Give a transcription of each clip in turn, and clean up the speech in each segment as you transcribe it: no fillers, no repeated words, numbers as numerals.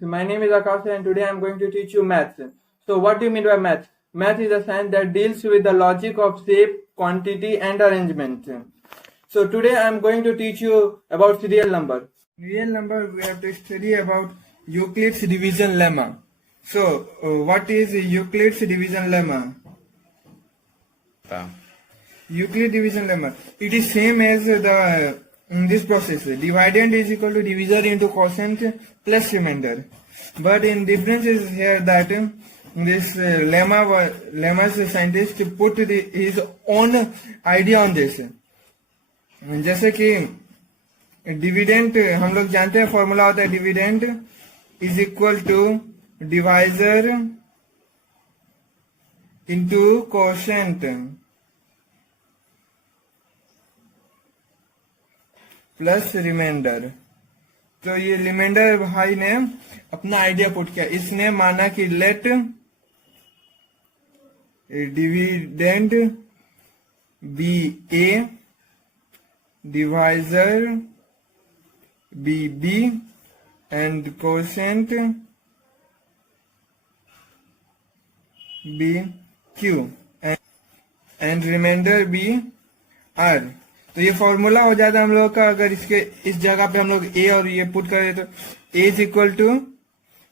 students, my name is Akash and today I am going to teach you maths. So what do you mean by maths? Math is a science that deals with the logic of shape, quantity and arrangement. So today I am going to teach you about real number. Real number, we have to study about Euclid's division lemma. So what is Euclid's division lemma? Euclid division lemma. It is same as this process. Dividend is equal to divisor into quotient plus remainder. But in difference is here that this lemma's scientist put his own idea on this. जैसे कि dividend हम लोग जानते हैं formula होता है dividend is equal to divisor into quotient plus remainder. तो ये रिमाइंडर भाई ने अपना आइडिया पुट किया. इसने माना कि let dividend be a divisor b and quotient b q and remainder b r. तो ये फॉर्मूला हो जाता है हम लोग का. अगर इसके इस जगह पे हम लोग a और ये पुट करें तो a is equal to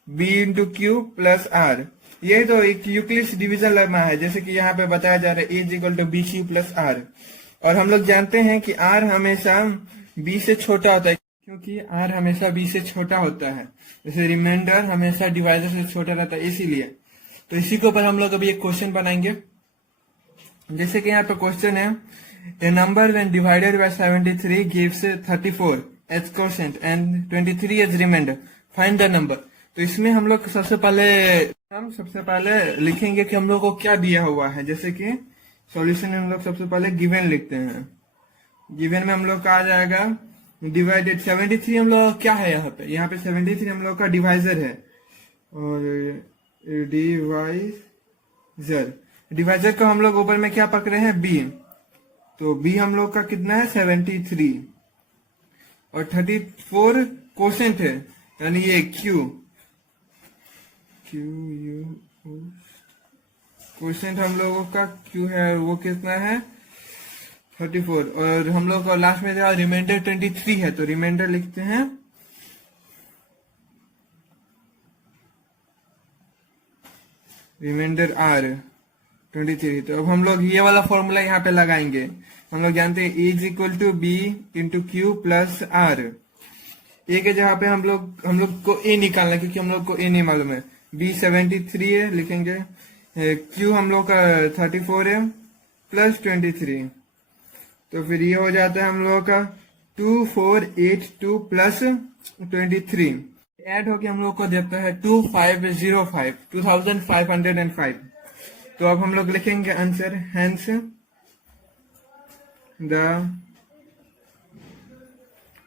b into Q plus r. ये तो एक यूक्लिड्स डिवीजन लेमा है जैसे कि यहाँ पे बताया जा रहा है a is equal to B Q plus r. और हम लोग जानते हैं कि r हमेशा b से छोटा होता है क्योंकि r हमेशा b से छोटा होता है. जैसे रिमाइंडर हमेशा डिवाइजर से छोटा रहता है इसीलिए. तो इसी के ऊपर हम लोग अभी एक क्वेश्चन बनाएंगे. जैसे कि यहाँ पे क्वेश्चन है a number when divided by 73 gives 34 as quotient and 23 as remainder. Find the number. तो इसमें हम लोग सबसे पहले लिखेंगे कि हम लोग को क्या दिया हुआ है. जैसे कि सॉल्यूशन में हम लोग सबसे पहले गिवन लिखते हैं. गिवन में हम लोग का आ जाएगा डिवाइडेड 73 हम लोग क्या है यहाँ पे 73 हम लोग का डिवाइजर है. और डिवाइजर को हम लोग ऊपर में क्या पकड़े हैं बी. तो बी हम लोग का कितना है 73 और 34 क्वोशिएंट है यानी ये क्यू क्वोशिएंट हम लोगों का क्यू है वो कितना है 34. और हम लोग का लास्ट में रिमाइंडर 23 है तो रिमाइंडर लिखते हैं रिमाइंडर आर 23. तो अब हम लोग ये वाला फॉर्मूला यहाँ पे लगाएंगे. हम लोग जानते हैं A is equal to B into Q plus R. A के जगह पे हम लोग को ए निकालना क्योंकि हम लोग को ए नहीं मालूम है. बी 73 है लिखेंगे. क्यू हम लोग का 34 है प्लस 23. तो फिर ये हो जाता है हम लोग का 2482 प्लस 23 ऐड होके हम लोग को देता है 2505. तो अब हम लोग लिखेंगे answer. Hence the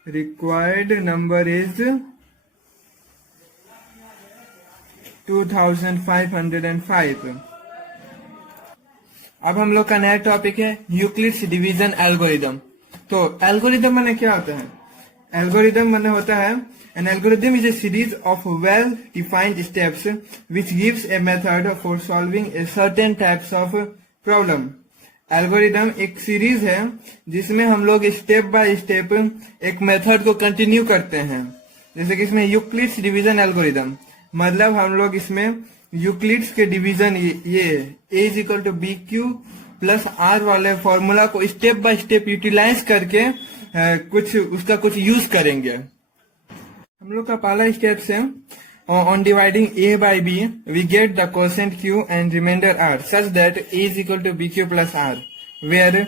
required number is 2505. अब हम लोग का नया टॉपिक है यूक्लिड्स डिवीजन एल्गोरिदम. तो एल्गोरिदम माने क्या होता है. एल्गोरिदम माने होता है an algorithm is a series of well defined steps which gives a method for solving a certain types of problem. Algorithm एक सीरीज है जिसमें हम लोग स्टेप बाय स्टेप एक मेथड को कंटिन्यू करते हैं. जैसे कि इसमें यूक्लिड्स डिवीजन एल्गोरिदम मतलब हम लोग इसमें यूक्लिड्स के डिवीजन ये A is equal to B Q plus R वाले फॉर्मूला को स्टेप बाय स्टेप यूटिलाइज करके उसका कुछ यूज करेंगे. हम लोग का पहला स्टेप है on dividing a by b we get the quotient q and remainder r such that a is equal to B Q plus r where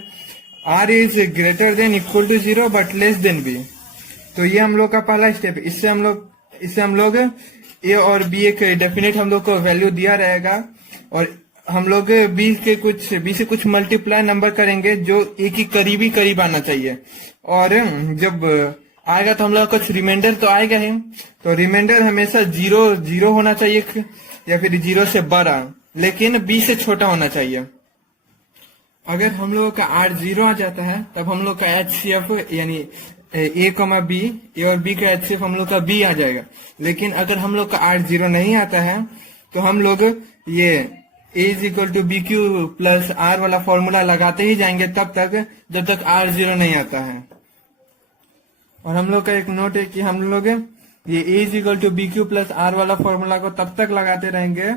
r is greater than equal to 0 but less than b. तो ये हम लोग का पहला step. इससे हम लोग ए और बी एक डेफिनेट हम लोग को वैल्यू दिया रहेगा और हम लोग बी से कुछ मल्टीप्लाई नंबर करेंगे जो ए की करीब आना चाहिए. और जब आएगा तो हम लोग कुछ रिमाइंडर तो आएगा ही. तो रिमाइंडर हमेशा 0 होना चाहिए या फिर 0 से बड़ा लेकिन बी से छोटा होना चाहिए. अगर हम लोगों का R 0 आ जाता है तब हम लोग का HCF यानी ए कमा बी, ए और बी का एचसीएफ हम लोग का बी आ जाएगा। लेकिन अगर हम लोग का R0 नहीं आता है तो हम लोग ये A is equal to B Q plus r वाला फॉर्मूला लगाते ही जाएंगे तब तक जब तक R0 नहीं आता है। और हम लोग का एक नोट है कि हम लोग ये A is equal to B Q plus r वाला फॉर्मूला को तब तक लगाते रहेंगे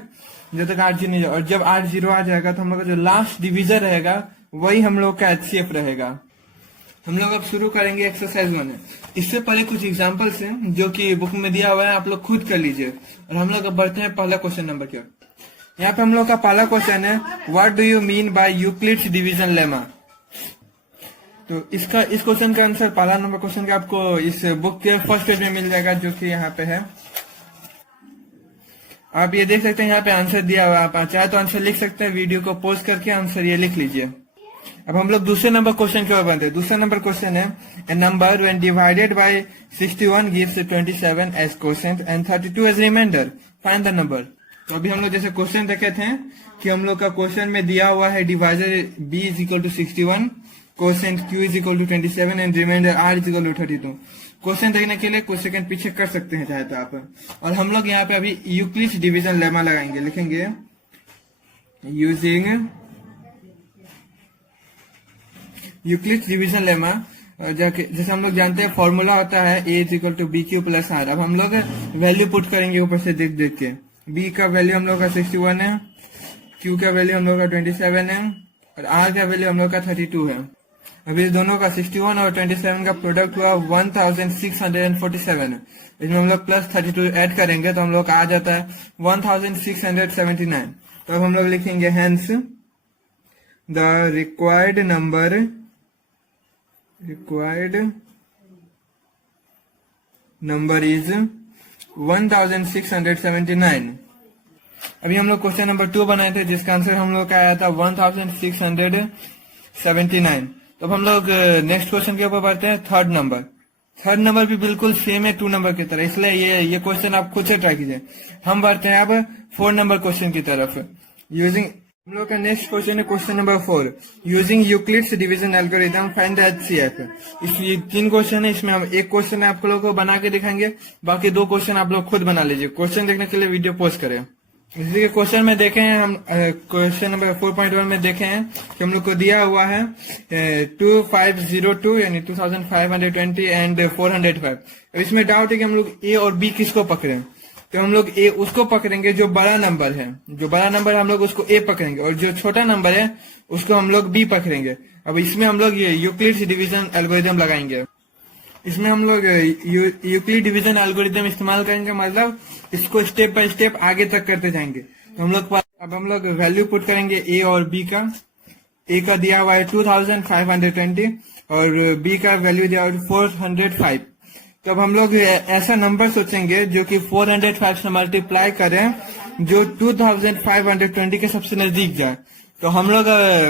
जब तक R0 नहीं, और जब R0 आ जाएगा तो हम लोग का जो लास्ट डिवीजर रहेगा वही हम लोग का एचसीएफ रहेगा। हम लोग अब शुरू करेंगे एक्सरसाइज 1। इससे पहले कुछ एग्जांपल्स हैं जो कि बुक में दिया हुआ है, आप लोग खुद कर लीजिए। और हम लोग अब बढ़ते हैं पहला क्वेश्चन नंबर की ओर। यहाँ पे हम लोग का पहला क्वेश्चन है, what do you mean by Euclid's division lemma. तो इस क्वेश्चन का आंसर पहला नंबर क्वेश्चन का आपको इस बुक के फर्स्ट पेज में मिल जाएगा, जो कि यहाँ पे है। आप ये देख सकते हैं यहाँ पे आंसर दिया हुआ है। आप चाहे तो आंसर लिख सकते हैं, वीडियो को पॉज करके आंसर ये लिख लीजिए। अब हम लोग दूसरे नंबर क्वेश्चन की ओर बढ़ते हैं। दूसरा नंबर क्वेश्चन है, a number when divided by 61 gives 27 as quotient and 32 as remainder, find the number. तो अभी हम लोग जैसे क्वेश्चन देखे थे कि हम लोग का क्वेश्चन में दिया हुआ है divisor b is equal to 61, quotient q is equal to 27 and remainder r is equal to 32। Question देखने के लिए कुछ सेकंड पीछे कर सकते हैं चाहे तो आप। और हम लोग यहाँ पे अभी यूक्लिड्स डिवीजन लेमा लगाएंगे, लिखेंगे यूजिंग यूक्लिड्स डिवीजन लेमा। जैसे हम लोग जानते हैं फॉर्मूला होता है a is equal to B Q plus r. अब हम लोग वैल्यू पुट करेंगे ऊपर से देख देख के। b का वैल्यू हम लोग का 61 है, q का वैल्यू हम लोग का 27 है और r का वैल्यू हम लोग का 32 है। अभी दोनों का 61 और 27 का प्रोडक्ट हुआ 1647। इसमें हम लोग प्लस 32 ऐड करेंगे तो हम लोग आ जाता है 1679। तो अब हम लोग लिखेंगे hence the required number is 1679। अभी हम लोग क्वेश्चन नंबर 2 बनाए थे जिसका आंसर हम लोग का आया था 1679। तो अब हम लोग नेक्स्ट क्वेश्चन के ऊपर बढ़ते हैं। थर्ड नंबर भी बिल्कुल सेम है 2 नंबर की तरह, इसलिए ये क्वेश्चन आप खुद से ट्राई कीजिए। हम बढ़ते हैं अब 4 नंबर क्वेश्चन की तरफ। यूजिंग हम लोग का नेक्स्ट क्वेश्चन है question number 4, using Euclid's division algorithm find the HCF. इसलिए 3 क्वेश्चन है, इसमें हम एक क्वेश्चन आप लोगों को बना के दिखाएंगे, बाकी 2 क्वेश्चन आप लोग खुद बना लीजिए। क्वेश्चन देखने के लिए वीडियो पॉज करें। इसलिए क्वेश्चन में देखे हैं हम, क्वेश्चन नंबर 4.1 में देखे हैं कि हम लोग को दिया हुआ है 2502 यानी 2520 एंड 405। इसमें डाउट है कि हम लोग ए और बी किसको पकड़े। तो हम लोग ए उसको पकड़ेंगे जो बड़ा नंबर है, हम लोग उसको ए पकड़ेंगे, और जो छोटा नंबर है उसको हम लोग बी पकड़ेंगे। अब इसमें हम लोग ये यूक्लिड्स डिवीजन एल्गोरिथम लगाएंगे। इसमें हम लोग यूक्लिड डिवीजन एल्गोरिथम इस्तेमाल करेंगे, मतलब इसको स्टेप बाय स्टेप आगे तक करते जाएंगे। तो हम लोग अब हम लोग वैल्यू पुट करेंगे ए और बी का। ए का दिया हुआ है 2520 और बी का वैल्यू दिया हुआ है 405। तो अब हम लोग ऐसा नंबर सोचेंगे जो कि 405 से मल्टीप्लाई करें जो 2520 के सबसे नजदीक जाए। तो हम लोग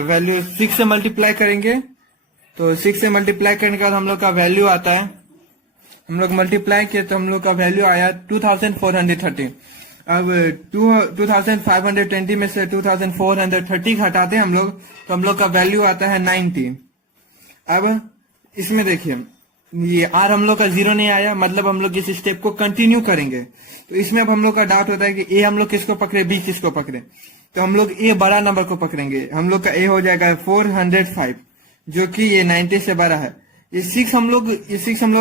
वैल्यू 6 से मल्टीप्लाई करेंगे, तो 6 से मल्टीप्लाई करने के बाद हम लोग का वैल्यू आता है, हम लोग मल्टीप्लाई किए तो हम लोग का वैल्यू आया 2430। अब 2520 में से 2430 हटाते हैं हम लोग तो हम लोग का वैल्यू आता है 90। अब इसमें देखिए ये आर हम लोग का 0 नहीं आया, मतलब हम लोग इस स्टेप को कंटिन्यू करेंगे। तो इसमें अब हम लोग का डाउट होता है कि ए हम लोग किसको पकड़े, बी किसको पकड़े। तो हम लोग ए बड़ा नंबर को पकड़ेंगे। हम लोग का ए हो जाएगा 405 जो कि ये 90 से बड़ा है। ये 6 हम लोग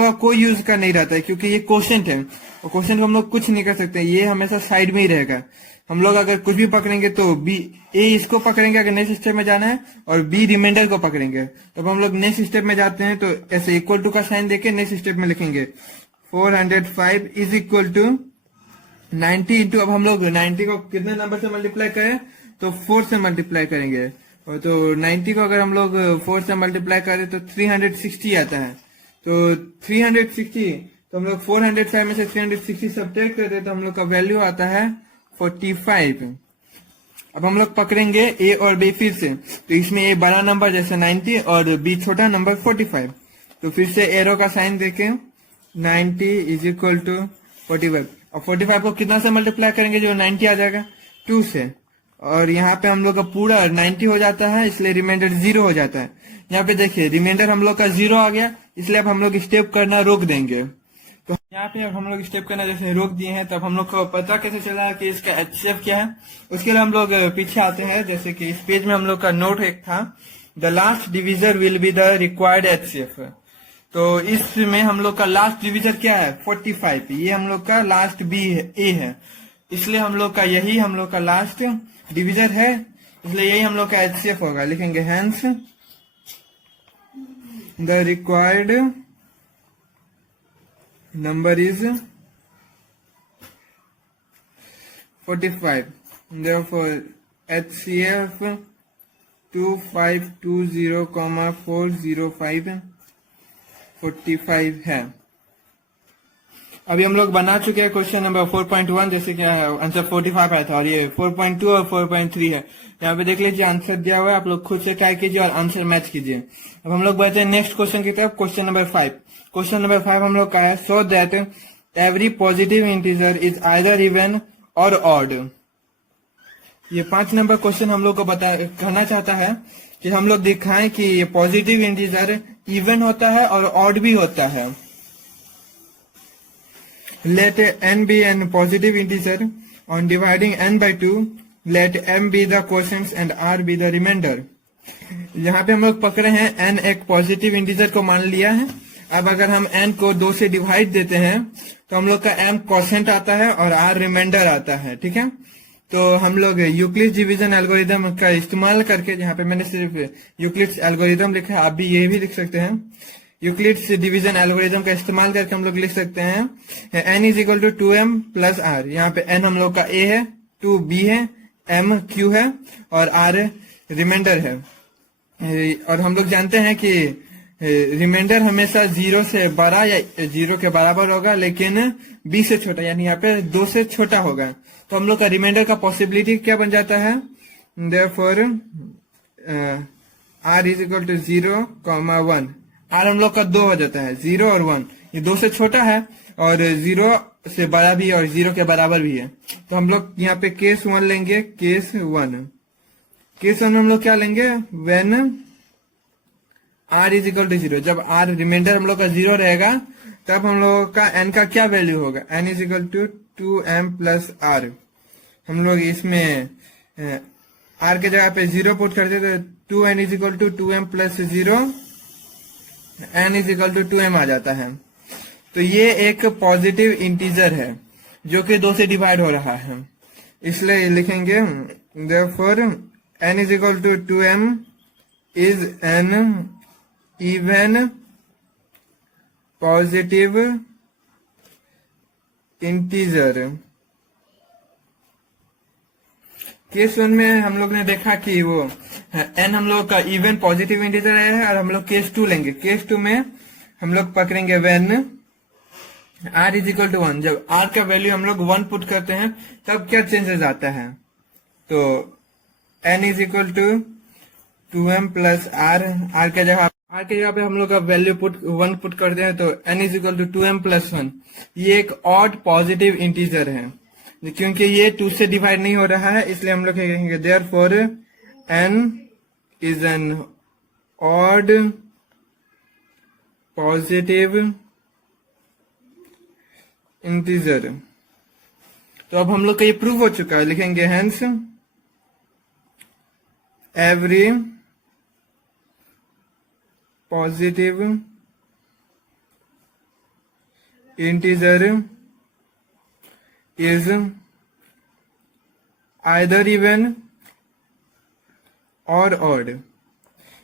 का कोई यूज का नहीं रहता है क्योंकि ये क्वोशिएंट है और क्वोशिएंट को हम लोग कुछ नहीं कर सकते, ये हमेशा साइड में ही रहेगा। हम लोग अगर कुछ भी पकड़ेंगे तो बी ए इसको पकड़ेंगे अगर नेक्स्ट स्टेप में जाना है, और बी रिमाइंडर को पकड़ेंगे। तो हम लोग नेक्स्ट स्टेप में जाते हैं तो ऐसे इक्वल टू का साइन देके नेक्स्ट स्टेप में लिखेंगे 405 इज इक्वल टू 90 इंटू, अब हम लोग 90 को कितने नंबर से मल्टीप्लाई करें तो 4 से मल्टीप्लाई करेंगे। और तो 90 को अगर हम लोग 4 से मल्टीप्लाई करें तो 360 आता है। तो 360 तो हम लोग 405 में से 360 सब्ट्रैक्ट करते तो हम लोग का वैल्यू आता है 45। अब हम लोग पकड़ेंगे ए और बी फिर से, तो इसमें ए बड़ा नंबर जैसे 90 और बी छोटा नंबर 45। तो फिर से एरो का साइन देके 90 इज इक्वल टू 45। और 45 को कितना से मल्टीप्लाई करेंगे जो 90 आ जाएगा 2 से, और यहाँ पे हम लोग का पूरा 90 हो जाता है, इसलिए रिमाइंडर 0 हो जाता है। यहाँ पे देखिए रिमाइंडर हम लोग का 0 आ गया इसलिए अब हम लोग स्टेप करना रोक देंगे। तो यहाँ पे अब हम लोग स्टेप करना जैसे रोक दिए हैं, तब हम लोग को पता कैसे चला कि इसका HCF क्या है। उसके लिए हम लोग पीछे आते हैं, जैसे कि इस पेज में हम लोग का नोट एक था, the last divisor will be the required HCF। तो इसमें हम लोग का लास्ट डिविजर क्या है 45, ये हम लोग का लास्ट A है, इसलिए हम लोग का यही हम लोग का लास्ट डिविजर है, इसलिए यही हम लोग का HCF होगा। लिखेंगे hence the required number is 45, therefore HCF 2520,405 45 है। अभी हम लोग बना चुके हैं क्वेश्चन नंबर 4.1, जैसे कि आंसर 45 आया था, और ये 4.2 और 4.3 है। यहाँ पे देख लीजिए आंसर दिया हुआ है, आप लोग खुद से ट्राई कीजिए और आंसर मैच कीजिए। अब हम लोग बढ़ते हैं नेक्स्ट क्वेश्चन की तरफ, क्वेश्चन नंबर 5। क्वेश्चन नंबर 5 हम लोग का है, so that every positive integer is either even और ऑड। ये 5 नंबर क्वेश्चन हम लोग को कहना चाहता है कि हम लोग दिखाएं कि ये पॉजिटिव इंटीजर इवन होता है और ऑड भी होता है। Let n be an positive integer. On dividing n by 2, let m be the quotients and r be the remainder. यहाँ पे हम लोग पकड़े हैं n एक पॉजिटिव इंटीजर को मान लिया है। अब अगर हम n को 2 से डिवाइड देते हैं तो हम लोग का m क्वोशिएंट आता है और r रिमाइंडर आता है, ठीक है। तो हम लोग यूक्लिड डिवीजन एल्गोरिदम का इस्तेमाल करके, यहाँ पे मैंने सिर्फ यूक्लिड एल्गोरिदम लिखा है, आप भी ये भी लिख सकते हैं। यूक्लिड्स डिवीजन एल्गोरिदम का इस्तेमाल करके हम लोग लिख सकते हैं n is equal to 2m plus r। यहाँ पे n हम लोग का a है, 2 b है, m q है और r रिमाइंडर है। और हम लोग जानते हैं कि रिमाइंडर हमेशा 0 से बड़ा या 0 के बराबर होगा, लेकिन b से छोटा, यानी यहाँ पे 2 से छोटा होगा। तो हम लोग का रिमाइंडर का पॉसिबिलिटी क्या बन जाता है, therefore r is equal to 0, 1। R हम लोग का 2 हो जाता है, 0 और 1, ये 2 से छोटा है और 0 से बड़ा भी है और 0 के बराबर भी है। तो हम लोग यहाँ पे केस 1 लेंगे, केस 1 में हम लोग क्या लेंगे, when r is equal to 0, जब r रिमाइंडर हम लोग का 0 रहेगा तब हम लोग का n का क्या वैल्यू होगा, n is equal to 2m plus r। हम लोग इसमें r के जगह पे 0 पुट करते तो 2n is equal to 2m plus 0, n is equal to 2m आ जाता है। तो ये एक पॉजिटिव इंटीजर है जो कि 2 से डिवाइड हो रहा है, इसलिए लिखेंगे therefore n is equal to 2m is an even positive integer. Case 1 में हम लोग ने देखा कि वो n हम लोग का इवन पॉजिटिव इंटीजर है, और हम लोग केस 2 लेंगे। केस 2 में हम लोग पकड़ेंगे when r is equal to 1, जब r का वैल्यू हम लोग 1 पुट करते हैं तब क्या चेंजेस आता है। तो n is equal to 2m plus r के जगह पे हम लोग का वैल्यू 1 पुट करते हैं तो n is equal to 2m plus 1। ये एक ऑड पॉजिटिव इंटीजर है, क्योंकि ये 2 से डिवाइड नहीं हो रहा है, इसलिए हम लोग कहेंगे therefore n is an odd positive integer. तो अब हम लोग का ये प्रूव हो चुका है, लिखेंगे hence every positive integer is either even और ऑड।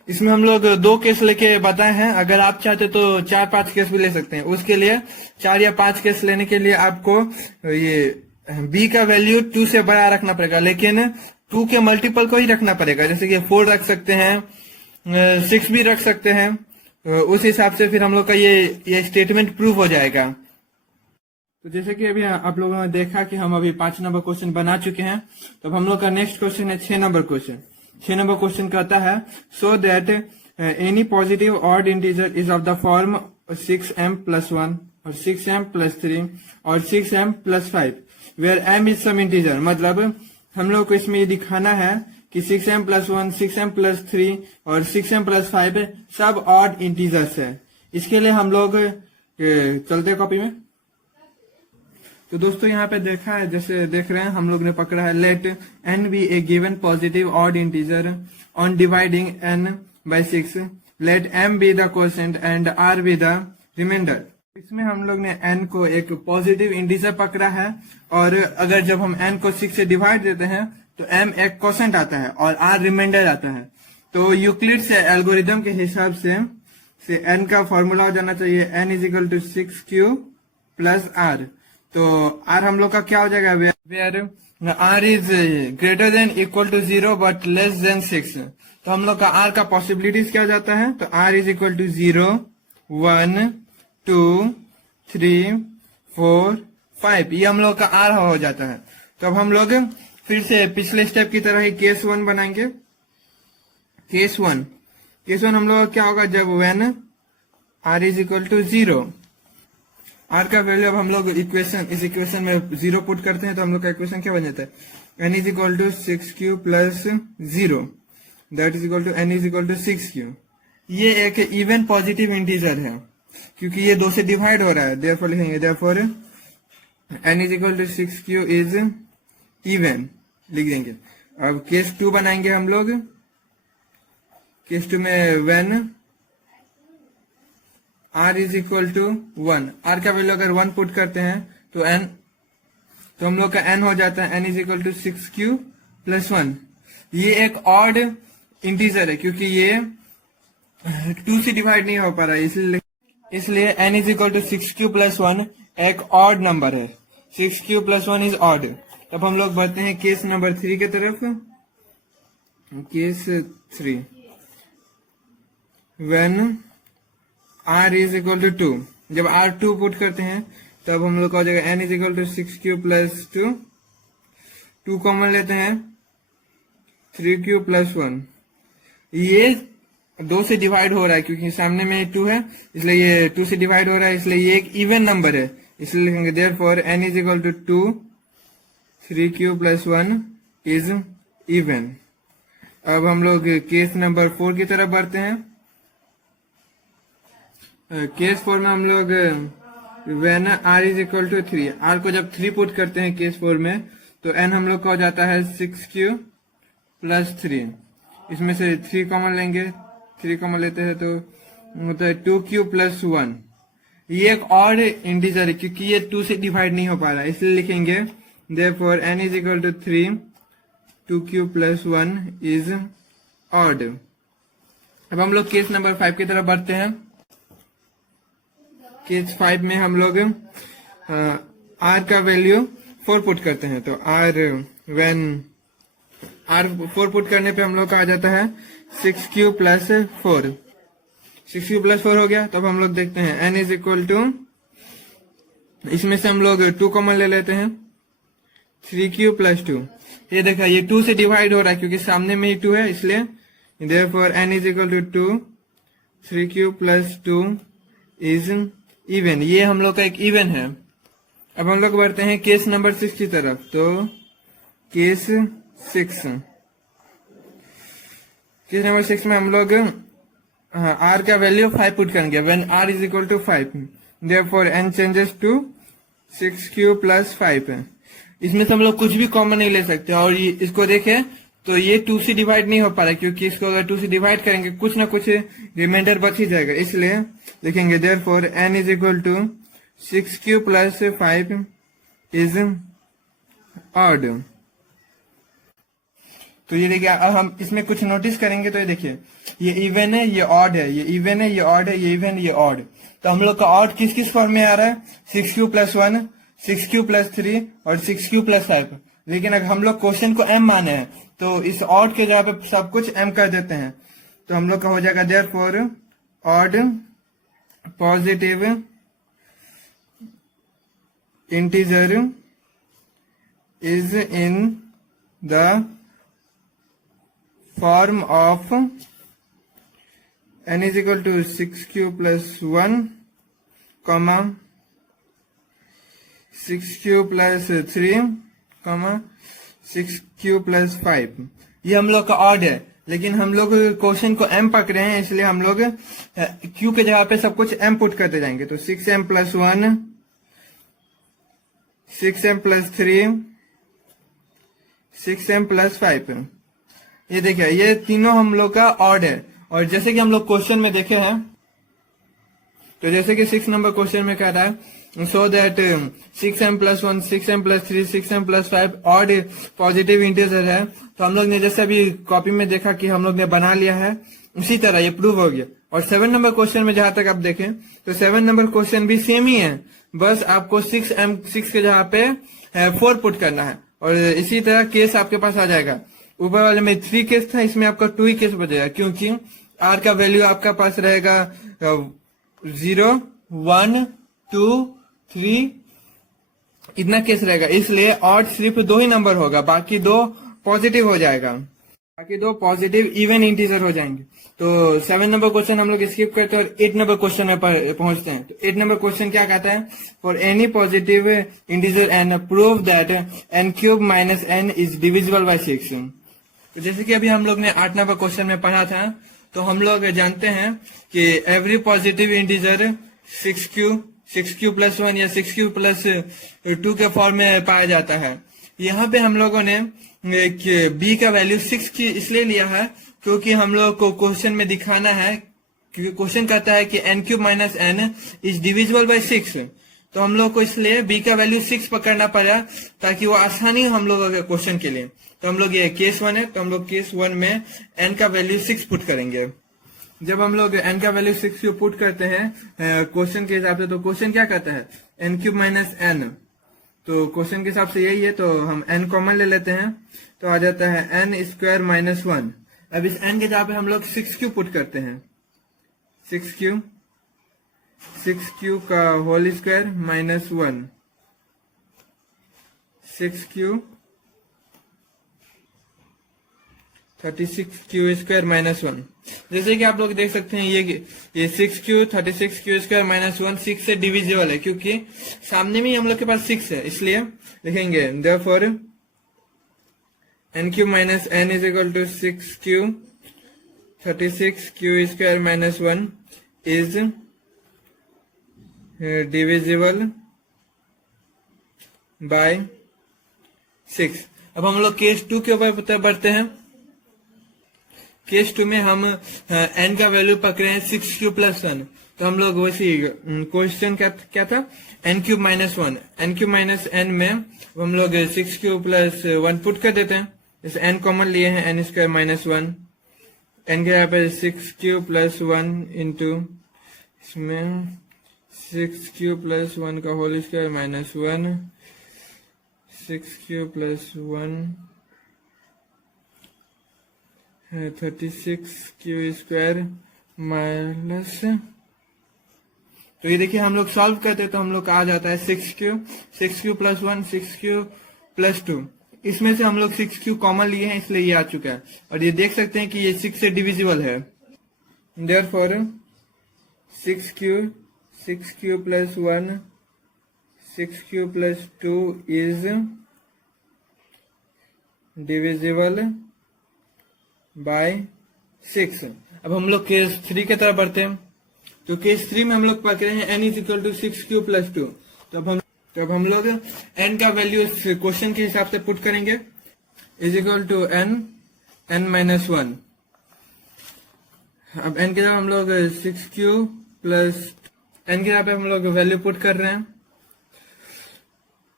इसमें हम लोग 2 केस लेके बताए हैं, अगर आप चाहते तो 4-5 केस भी ले सकते हैं। उसके लिए 4 या 5 केस लेने के लिए आपको ये b का वैल्यू 2 से बड़ा रखना पड़ेगा, लेकिन 2 के मल्टीपल को ही रखना पड़ेगा, जैसे कि 4 रख सकते हैं, 6 भी रख सकते हैं। उस हिसाब से फिर हम लोग का ये स्टेटमेंट प्रूव हो जाएगा। तो जैसे कि अभी आप लोगों ने देखा कि हम अभी 5 नंबर क्वेश्चन बना चुके हैं, तो हम लोग का नेक्स्ट क्वेश्चन है 6 नंबर क्वेश्चन। 6 नंबर क्वेश्चन कहता है so that any positive odd integer is of the form 6m plus 1 और 6m प्लस 3 और 6m plus 5 where m is some integer. मतलब हम लोग को इसमें ये दिखाना है कि 6m प्लस 1, 6m प्लस 3 और 6m प्लस 5 सब ऑड इंटीजर्स है। इसके लिए हम लोग चलते कॉपी में। तो दोस्तों यहाँ पे देखा है, जैसे देख रहे हैं हम लोग ने पकड़ा है, let n be a given positive odd integer on dividing n by 6, let m be the quotient and r be the remainder. इसमें हम लोग ने n को एक पॉजिटिव इंटीजर पकड़ा है, और अगर जब हम n को 6 से डिवाइड देते हैं तो m एक क्वोशिएंट आता है और r रिमाइंडर आता है। तो यूक्लिड से एल्गोरिदम के हिसाब से n का फॉर्मूला हो जाना चाहिए n is equal to 6q plus r। तो r हम लोग का क्या हो जाएगा, where r is greater than equal to 0 but less than 6। तो हम लोग का r का पॉसिबिलिटीज क्या जाता है, तो r इज इक्वल टू 0, 1, 2, 3, 4, 5, ये हम लोग का r हो जाता है। तो अब हम लोग फिर से पिछले स्टेप की तरह ही केस 1 बनाएंगे। केस 1 हम लोग का क्या होगा, जब when r is equal to 0, r का वैल्यू अब हम लोग इस इक्वेशन में 0 पुट करते हैं तो हम लोग का इक्वेशन क्या बन जाता है, n is equal to 6q plus 0, that is equal to n is equal to 6q। ये एक इवन पॉजिटिव इंटीजर है क्योंकि ये 2 से डिवाइड हो रहा है, देयरफॉर लिखेंगे therefore n is equal to 6q is even, लिख देंगे। अब केस 2 बनाएंगे हम लोग। केस 2 में when r is equal to 1, r का वैल्यू अगर 1 पुट करते हैं तो हम लोग का n हो जाता है n is equal to 6q plus 1। ये एक ऑड इंटीजर है क्योंकि ये 2 से डिवाइड नहीं हो पा रहा है, इसलिए n is equal to 6q plus 1 एक ऑड नंबर है। 6q plus 1 is odd. तब हम लोग बढ़ते हैं केस नंबर 3 की तरफ। Case 3 when r is equal to 2, जब r 2 पुट करते हैं तब हम लोग का हो जाएगा n is equal to 6q plus 2 common लेते हैं 3q प्लस 1। ये 2 से डिवाइड हो रहा है क्योंकि सामने में 2 है, इसलिए ये 2 से डिवाइड हो रहा है, इसलिए ये एक इवन नंबर है, इसलिए लिखेंगे therefore n is equal to 2, 3q plus 1 is even. अब हम लोग केस नंबर 4 की तरफ बढ़ते हैं। केस 4 में हम लोग when r is equal to 3, r को जब 3 पुट करते हैं केस 4 में तो n हम लोग का हो जाता है 6q प्लस 3। इसमें से 3 कॉमन लेंगे, 3 कॉमन लेते हैं तो होता है 2q प्लस 1। ये एक ऑड इंटीजर है क्योंकि ये 2 से डिवाइड नहीं हो पा रहा है, इसलिए लिखेंगे therefore n is equal to 3, 2q plus 1 is odd. अब हम लोग केस नंबर 5 की तरफ बढ़ते हैं। केस 5 में हम लोग r का वैल्यू 4 पुट करते हैं, तो r 4 पुट करने पे हम लोग का आ जाता है 6q प्लस 4। 6q प्लस 4 हो गया। तो अब हम लोग देखते हैं n इज इक्वल टू, इसमें से हम लोग 2 कॉमन ले लेते हैं 3q प्लस 2। ये देखा ये 2 से डिवाइड हो रहा है क्योंकि सामने में ही 2 है, इसलिए therefore n is equal to 2, 3q plus 2 is even. ये हम लोग का एक इवन है। अब हम लोग बढ़ते हैं केस नंबर 6 की तरफ। तो केस 6 नंबर 6 में हम लोग r का वैल्यू 5 पुट करेंगे when r is equal to 5, therefore n changes to 6q plus 5। इसमें से हम लोग कुछ भी कॉमन नहीं ले सकते, और इसको देखें तो ये 2 से डिवाइड नहीं हो पा रहा है क्योंकि इसको अगर 2 से डिवाइड करेंगे कुछ ना कुछ रिमाइंडर बच ही जाएगा, इसलिए लिखेंगे therefore n is equal to 6q plus 5 is odd. तो ये देखिए, अब हम इसमें कुछ नोटिस करेंगे तो ये देखिए ये इवन है, ये ऑड है, ये इवन है, ये ऑड है, ये इवन, ये ऑड। तो हम लोग का ऑड किस किस फॉर्म में आ रहा है, 6q प्लस 1, 6q प्लस 3 और 6q प्लस 5। लेकिन अगर हम लोग क्वेश्चन को m माने हैं तो इस ऑड के जगह पे सब कुछ m कर देते हैं, तो हम लोग का हो जाएगा therefore odd positive integer is in the form of n is equal to 6q plus 1, 6q plus 3, 6q plus 5। ये हम लोग का ऑड है। लेकिन हम लोग क्वेश्चन को m पकड़े हैं, इसलिए हम लोग q के जगह पे सब कुछ m पुट करते जाएंगे। तो 6m + 1, 6m + 3, 6m + 5। ये देखिए ये तीनों हम लोग का ऑड है। और जैसे कि हम लोग क्वेश्चन में देखे हैं, तो जैसे कि 6 नंबर क्वेश्चन में कह रहा है so that 6m + 1, 6m + 3, 6m + 5 odd positive integer है। तो हम लोग ने जैसे अभी कॉपी में देखा कि हम लोग ने बना लिया है, उसी तरह ये प्रूव हो गया। और 7 नंबर क्वेश्चन में जहां तक आप देखें तो 7 नंबर क्वेश्चन भी सेम ही है, बस आपको 6 के जगह पे 4 पुट करना है। और इसी तरह केस आपके पास आ जाएगा। ऊपर वाले में 3 केस था, इसमें आपका 2 ही केस बचेगा, क्योंकि r का वैल्यू आपका पास रहेगा 0, 1, 2, 3, इतना केस रहेगा। इसलिए ऑड सिर्फ 2 ही नंबर होगा, बाकी 2 पॉजिटिव हो जाएगा, बाकी 2 पॉजिटिव इवन इंटीजर हो जाएंगे। तो 7 नंबर क्वेश्चन हम लोग स्किप करते हैं और 8 नंबर क्वेश्चन में पहुंचते हैं। तो 8 नंबर क्वेश्चन क्या कहता है, for any positive integer n prove that n³ - n is divisible by 6। तो जैसे कि अभी हम लोग ने 8 नंबर क्वेश्चन में पढ़ा था, तो हम लोग जानते हैं कि एवरी पॉजिटिव इंटीजर 6q + 1 या 6q + 2 के फॉर्म में पाया जाता है। यहाँ पे हम लोगों ने b का वैल्यू 6 की इसलिए लिया है क्योंकि हम लोग को क्वेश्चन में दिखाना है, क्योंकि क्वेश्चन कहता है कि n³ - n is divisible by 6। तो हम लोग को इसलिए b का वैल्यू 6 पकड़ना पड़ा, ताकि वो आसानी हम लोगों के क्वेश्चन के लिए। तो हम लोग ये केस 1 है, तो हम लोग केस 1 में n का वैल्यू 6 पुट करेंगे। जब हम लोग n का वैल्यू 6 को पुट करते हैं क्वेश्चन के हिसाब से, तो क्वेश्चन क्या कहता है n³ - n। तो क्वेश्चन के हिसाब से यही है, तो हम n कॉमन ले लेते हैं, तो आ जाता है n² - 1। अब इस n के जगह पे हम लोग 6q पुट करते हैं, 6q का होल स्क्वायर -1, 6q 36q² - 1। जैसे कि आप लोग देख सकते हैं ये 6q 36q² - 1 6 से डिविजिबल है, क्योंकि सामने में हम लोग के पास 6 है, इसलिए लिखेंगे therefore n³ - n is equal to 6q 36q² - 1 is divisible by 6। अब हम लोग केस 2 के ऊपर बढ़ते हैं। केस 2 में हम n का वैल्यू पकड़े हैं 6q + 1। तो हम लोग वैसे क्वेश्चन क्या था n³ - 1, n³ - n में हम लोग 6q + 1 पुट कर देते हैं। जैसे n कॉमन लिए हैं n² - 1, n के यहाँ पे 6q + 1 इंटू इसमें 6q + 1 का whole square -1, 6q + 1 36q² minus. तो ये देखिए हम लोग सॉल्व करते हैं तो हम लोग का आ जाता है 6q + 1, 6q + 2। इसमें से हम लोग 6q कॉमन लिए हैं, इसलिए ये आ चुका है। और ये देख सकते हैं कि ये 6 से डिविजिबल है, therefore 6q + 1, 6q + 2 is divisible by 6। अब हम लोग केस 3 की तरफ बढ़ते हैं। तो केस 3 में हम लोग पकड़े हैं n = 6q + 2। तो अब हम लोग n का वैल्यू क्वेश्चन के हिसाब से पुट करेंगे, इज इक्वल टू n - 1। अब n के जगह हम लोग 6q + n के यहाँ पे हम लोग वैल्यू पुट कर रहे हैं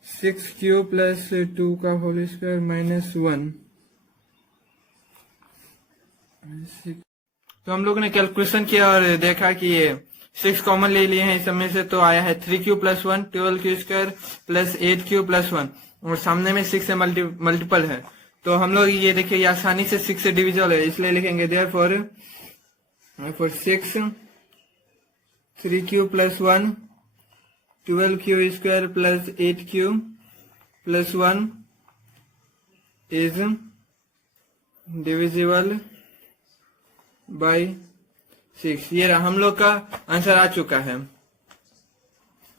6q + 2 का होल स्क्वायर -1। तो हम लोगों ने कैलकुलेशन किया और देखा कि ये 6 कॉमन ले लिए हैं इस समय से, तो आया है 3q + 1 12q² + 8q + 1, और सामने में 6 से मल्टीपल है। तो हम लोग ये देखिए ये आसानी से 6 से डिविजिबल है, इसलिए लिखेंगे therefore 6 3q + 1 12q² + 8q + 1 is divisible by 6। ये रहा हम लोग का आंसर आ चुका है।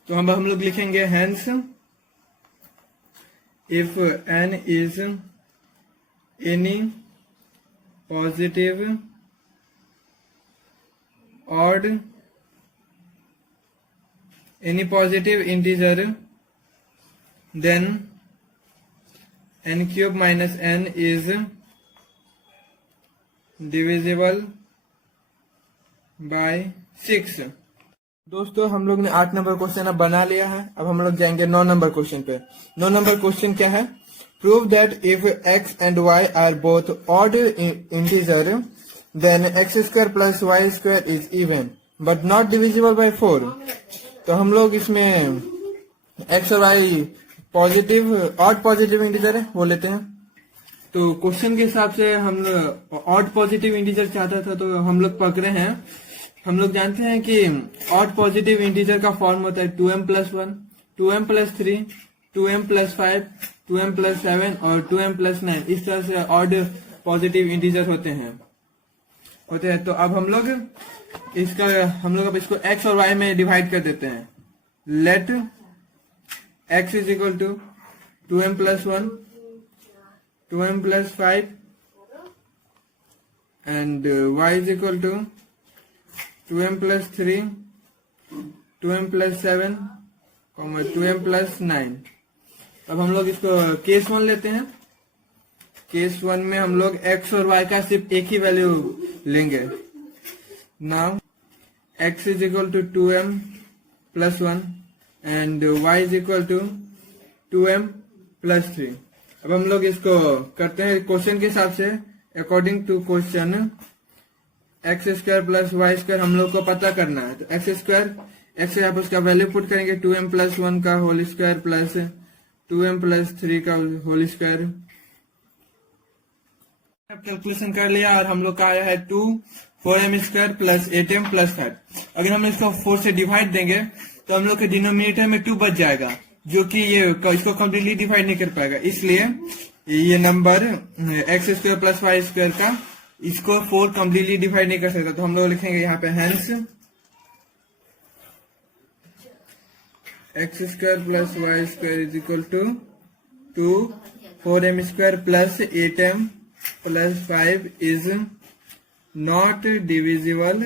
तो हम लोग लिखेंगे hence if n is any positive odd any positive integer, then n cube minus n is divisible by 6। दोस्तों हम लोग ने 8 नंबर क्वेश्चन अब बना लिया है। अब हम लोग जाएंगे 9 नंबर क्वेश्चन पे। 9 नंबर क्वेश्चन क्या है? Prove that if x and y are both odd integer then x square plus y square is even but not divisible by 4। तो हम लोग इसमें x और y positive odd positive integer है वो लेते हैं। तो क्वेश्चन के हिसाब से हम ऑड पॉजिटिव इंटीजर चाहता था तो हम लोग पकड़े हैं। हम लोग जानते हैं कि ऑड पॉजिटिव इंटीजर का फॉर्म होता है 2m plus 1, 2m plus 3, 2m plus 5, 2m plus 7 और 2m प्लस 9। इस तरह से ऑड पॉजिटिव इंटीजर होते हैं। तो अब हम लोग अब इसको x और y में डिवाइड कर देते हैं। Let x is equal to 2m plus 1, 2m plus 5 and y is equal to 2m plus 3, 2m plus 7, 2m plus 9। अब हम लोग इसको केस 1 लेते हैं। केस 1 में हम लोग x और y का सिर्फ एक ही वैल्यू लेंगे। Now x is equal to 2m plus 1 and y is equal to 2m plus 3। अब हम लोग इसको करते हैं क्वेश्चन के हिसाब से। According to question x square plus y square हम लोग को पता करना है। तो एक्स स्क्वायर एक्स यहाँ पर उसका वैल्यू पुट करेंगे 2m प्लस 1 का whole square plus 2m plus 3 का होल स्क्वायर। कैलकुलेशन कर लिया और हम लोग का आया है 2 4m square plus 8m plus 5। अगर हम इसको 4 से डिवाइड देंगे तो हम लोग के डिनोमिनेटर में 2 बच जाएगा, जो कि ये इसको कम्प्लीटली डिवाइड नहीं कर पाएगा। इसलिए ये number x square plus y square का इसको 4 कम्प्लीटली डिवाइड नहीं कर सकता। तो हम लोग लिखेंगे यहाँ पे hence x square plus y square is equal to 2 4m square plus 8m plus 5 is not divisible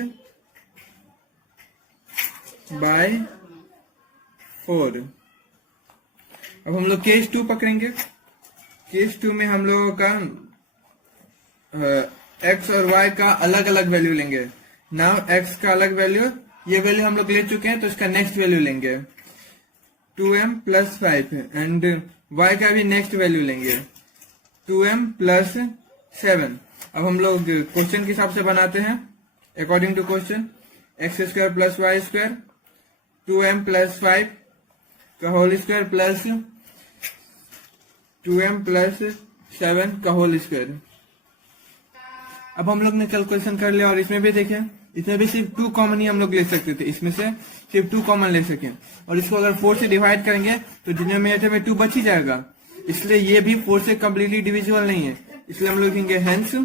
by 4। अब हम लोग केस 2 पकड़ेंगे। केस 2 में हम लोगों का x और y का अलग अलग वैल्यू लेंगे। नाउ x का अलग वैल्यू, ये वैल्यू हम लोग ले चुके हैं तो इसका नेक्स्ट वैल्यू लेंगे 2m प्लस 5 एंड y का भी नेक्स्ट वैल्यू लेंगे 2m प्लस 7। अब हम लोग क्वेश्चन के हिसाब से बनाते हैं। According to question x square plus y square 2m plus 5 का whole square plus 2m plus 7 का होल स्क्वायर। अब हम लोग ने कैलकुलेशन कर लिया और इसमें भी देखें, इसमें भी सिर्फ 2 कॉमन ही हम लोग ले सकते थे। इसमें से सिर्फ 2 कॉमन ले सके और इसको अगर 4 से डिवाइड करेंगे तो डिनोमिनेटर में 2 बच ही जाएगा। इसलिए ये भी 4 से कम्प्लीटली डिविजिबल नहीं है। इसलिए हम लोग लिखेंगे hence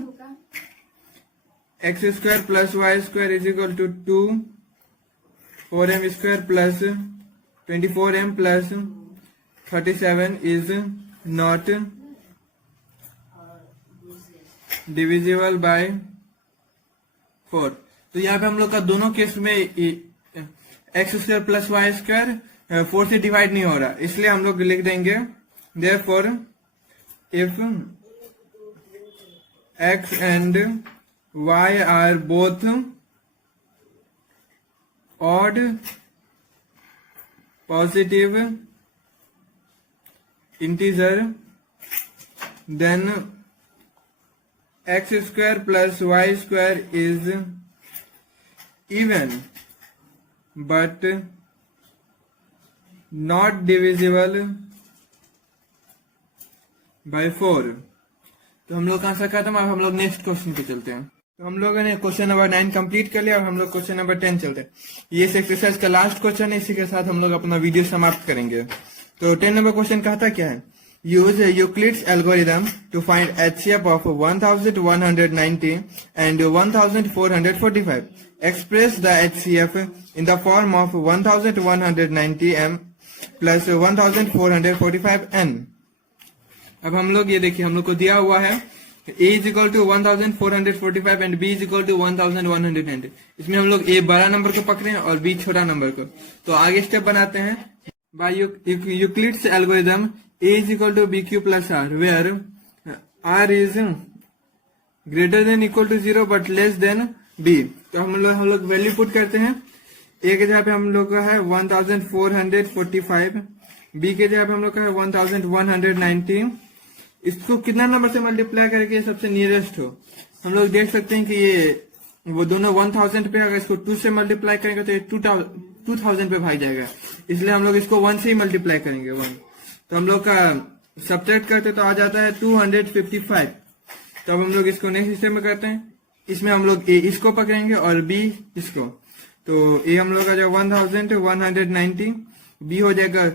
x square plus y square is equal to 2 4m square plus 24m plus 37 is not divisible by 4। तो यहाँ पे हम लोग का दोनों केस में x square plus y square 4 से डिवाइड नहीं हो रहा, इसलिए हम लोग लिख देंगे therefore if x and y are both odd positive integer then x square plus y square is even but not divisible by 4। तो हम लोग का आंसर खत्म। अब हम लोग नेक्स्ट क्वेश्चन पे चलते हैं। तो हम लोगों ने क्वेश्चन नंबर 9 कंप्लीट कर लिया और हम लोग क्वेश्चन नंबर 10 चलते हैं। ये इस एक्सरसाइज का लास्ट क्वेश्चन है, इसी के साथ हम लोग अपना वीडियो समाप्त करेंगे। तो 10 नंबर क्वेश्चन कहता क्या है? Use Euclid's algorithm to find HCF of 1190 and 1445। Express the HCF in the form of 1190m plus 1445n। अब हम लोग ये देखिए, हम लोग को दिया हुआ है a is equal to 1445 and b is equal to 1190। इसमें हम लोग a बड़ा नंबर को पकड़े हैं और b छोटा नंबर को। तो आगे स्टेप बनाते हैं। By Euclid's algorithm a is equal to B Q plus r where r is greater than equal to 0 but less than b। तो हम लोग वैल्यू पुट करते हैं। a के जगह पे हम लोग का है 1445, b के जगह पे हम लोग का है 1190। इसको कितना नंबर से मल्टीप्लाई करके सबसे नियरेस्ट हो। हम लोग देख सकते हैं कि ये वो दोनों 1000 पे, अगर इसको 2 से मल्टीप्लाई करेंगे तो ये 2000 पे भाग जाएगा, इसलिए हम लोग इसको 1 से ही मल्टीप्लाई करेंगे 1। तो हम लोग का सब्ट्रैक्ट करते तो आ जाता है 255। तो अब हम लोग इसको नेक्स्ट स्टेप में करते हैं। इसमें हम लोग ए इसको पकड़ेंगे और बी इसको। तो ए हम लोग का जो 1190, बी हो जाएगा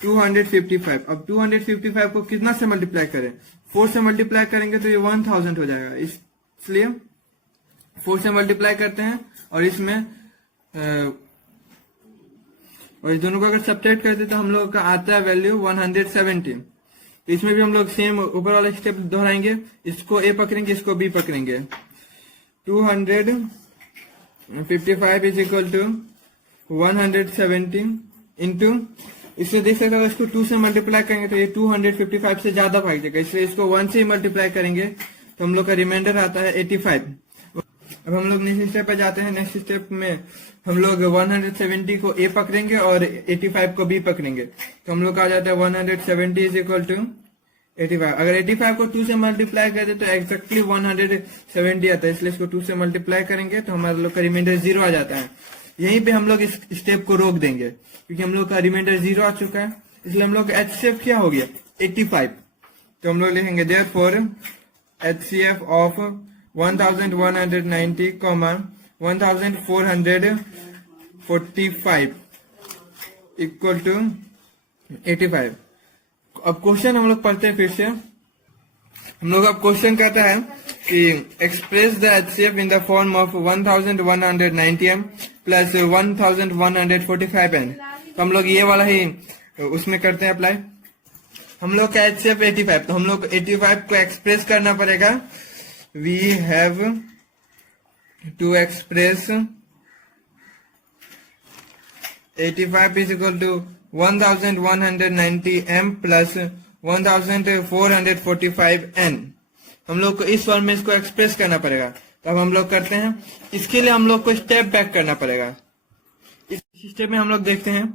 255। अब 255 को कितना से मल्टीप्लाई करें, 4 से मल्टीप्लाई करेंगे तो ये 1000 हो जाएगा, इसलिए 4 से मल्टीप्लाई करते हैं और इसमें और इस दोनों को अगर सब्ट्रैक्ट करते तो हम लोग का आता है वैल्यू 170। तो इसमें भी हम लोग सेम ऊपर वाला स्टेप दोहराएंगे। इसको ए पकड़ेंगे, इसको बी पकड़ेंगे। 255 इज इक्वल टू 170 इंटू, इससे देख सकते हो इसको 2 से मल्टीप्लाई करेंगे तो ये 255 से ज्यादा भाग जाएगा, इसलिए इसको 1 से ही मल्टीप्लाई करेंगे तो हम लोग का रिमाइंडर आता है 85। अब हम लोग नेक्स्ट स्टेप पे जाते हैं। नेक्स्ट स्टेप में हम लोग 170 को ए पकड़ेंगे और 85 को बी पकड़ेंगे। तो हम लोग का आ जाता है 170 इज इक्वल टू 85। अगर 85 को 2 से मल्टीप्लाई करते तो एक्जैक्टली 170 आता है, इसलिए इसको 2 से मल्टीप्लाई करेंगे तो हमारे लोग का रिमाइंडर 0 आ जाता है। यहीं पे हम लोग इस स्टेप को रोक देंगे क्योंकि हम लोग का रिमाइंडर 0 आ चुका है, इसलिए हम लोग का HCF क्या हो गया 85। तो हम लोग लिखेंगे therefore HCF of 1190, 1445 equal to 85। अब क्वेश्चन हम लोग पढ़ते हैं फिर से। हम लोग अब क्वेश्चन कहता है कि express the HCF in the form of 1190m plus 1145n। तो हम लोग ये वाला ही उसमें करते हैं अप्लाई। हम लोग का HCF 85, तो हम लोग 85 को एक्सप्रेस करना पड़ेगा। We have to express 85 is equal to 1190m plus 1445n। हम लोग को इस फॉर्म में इसको एक्सप्रेस करना पड़ेगा। तो अब हम लोग करते हैं, इसके लिए हम लोग को स्टेप बैक करना पड़ेगा। इस स्टेप में हम लोग देखते हैं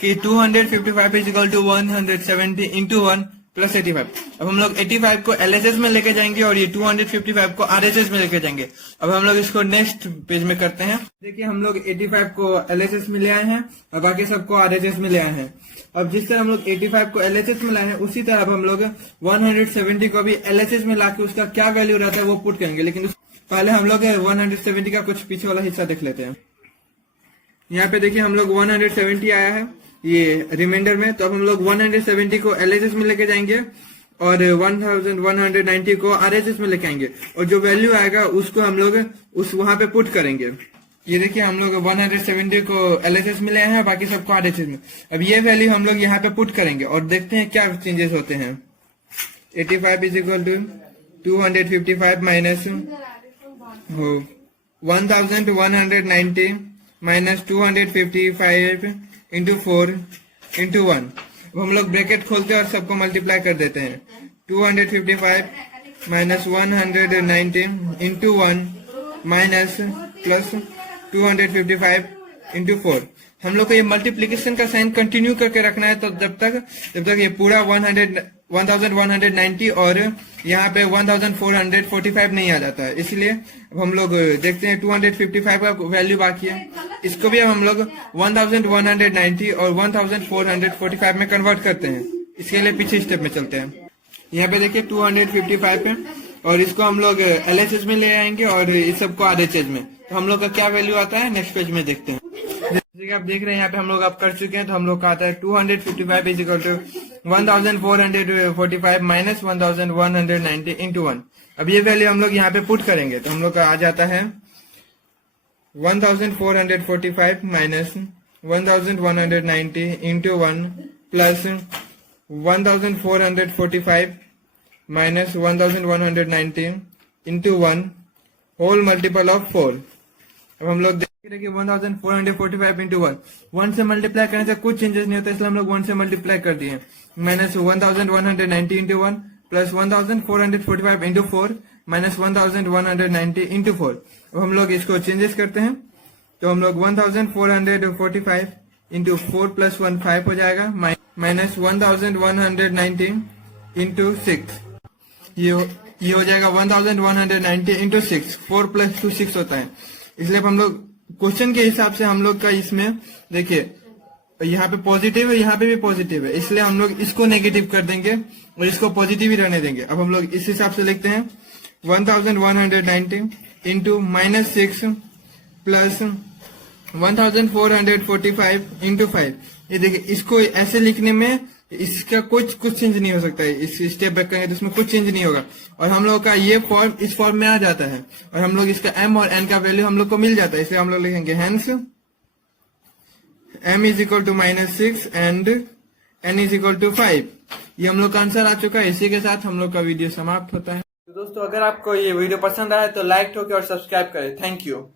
कि 255 is equal to 170 into 1 plus 85। अब हम लोग 85 को LHS में लेके जाएंगे और ये 255 को RHS में लेके जाएंगे। अब हम लोग इसको नेक्स्ट पेज में करते हैं। देखिए हम लोग 85 को LHS में ले आए हैं और बाकी सबको RHS में ले आए हैं। अब जिस तरह हम लोग 85 को LHS में लाए हैं उसी तरह अब हम लोग 170 को भी LHS में लाके उसका क्या वैल्यू रहता है वो पुट करेंगे। लेकिन पहले हम लोग 170 का कुछ पीछे वाला हिस्सा देख लेते हैं। यहाँ पे देखिए हम लोग 170 आया है ये रिमाइंडर में। तो अब हम लोग 170 को LHS में लेके जाएंगे और 1190 को RHS में लेके आएंगे और जो वैल्यू आएगा उसको हम लोग उस वहां पे पुट करेंगे। ये देखिए हम लोग 170 को LHS में ले आए हैं, बाकी सबको RHS में। अब ये वैल्यू हम लोग यहाँ पे पुट करेंगे और देखते हैं क्या चेंजेस होते हैं। 85 is equal to 255 minus 1190 minus 255 into 4 into 1। अब हम लोग ब्रैकेट खोलते हैं और सबको मल्टीप्लाई कर देते हैं। 255 minus 190 into 1 minus plus 255 into 4। हम लोग को ये मल्टीप्लीकेशन का साइन कंटिन्यू करके रखना है तो जब तक ये पूरा 1190 और यहाँ पे 1445 नहीं आ जाता है। इसलिए अब हम लोग देखते हैं 255 का वैल्यू बाकी है, इसको भी अब हम लोग 1190 और 1445 में कन्वर्ट करते हैं। इसके लिए पीछे स्टेप में चलते हैं। यहाँ पे देखिए 255 है और इसको हम लोग LHS में ले आएंगे और इस सबको RHS में। तो हम लोग का क्या वैल्यू आता है नेक्स्ट पेज में देखते हैं। जैसे कि आप देख रहे हैं यहाँ पे हम लोग अब कर चुके हैं। तो हम लोग का आता है 255 is equal to 1445 minus 1190 into 1। अब ये वैल्यू हम लोग यहाँ पे पुट करेंगे तो हम लोग का आ जाता है 1445 minus 1190 into 1 plus 1445 minus 1190 into 1 whole multiple of 4। अब हम लोग देख रहे कि 1445 into 1 से मल्टीप्लाई करने से कुछ चेंजेस नहीं होता, इसलिए हम लोग 1 से मल्टीप्लाई कर दिए। Minus 1190 into 1 plus 1445 into 4 minus 1190 into 4। अब हम लोग इसको चेंजेस करते हैं, तो हम लोग 1445 into 4 plus 1 5 हो जाएगा, माइनस 1190 into 6, ये हो जाएगा 1190 into 6, 4 plus 2 6 होता है। इसलिए अब हम लोग क्वेश्चन के हिसाब से हम लोग का इसमें देखिए यहाँ पे पॉजिटिव है, यहाँ पे भी पॉजिटिव है, इसलिए हम लोग इसको नेगेटिव कर देंगे और इसको पॉजिटिव ही रहने देंगे। अब हम लोग इस हिसाब से लिखते हैं 1190 इंटू माइनस 6 प्लस 1445 इंटू 5। ये देखिए इसको ऐसे लिखने में इसका कुछ चेंज नहीं हो सकता है, इस स्टेप बैक करेंगे तो इसमें कुछ चेंज नहीं होगा और हम लोग का ये फॉर्म इस फॉर्म में आ जाता है और हम लोग इसका m और n का वैल्यू हम लोग को मिल जाता है, इसलिए हम लोग लिखेंगे hence m is equal to -6 and n is equal to 5। ये हम लोग का आंसर आ चुका है। इसी के साथ हम लोग का वीडियो समाप्त होता है। तो दोस्तों अगर आपको ये वीडियो पसंद आया तो लाइक ठोके और सब्सक्राइब करें। Thank you.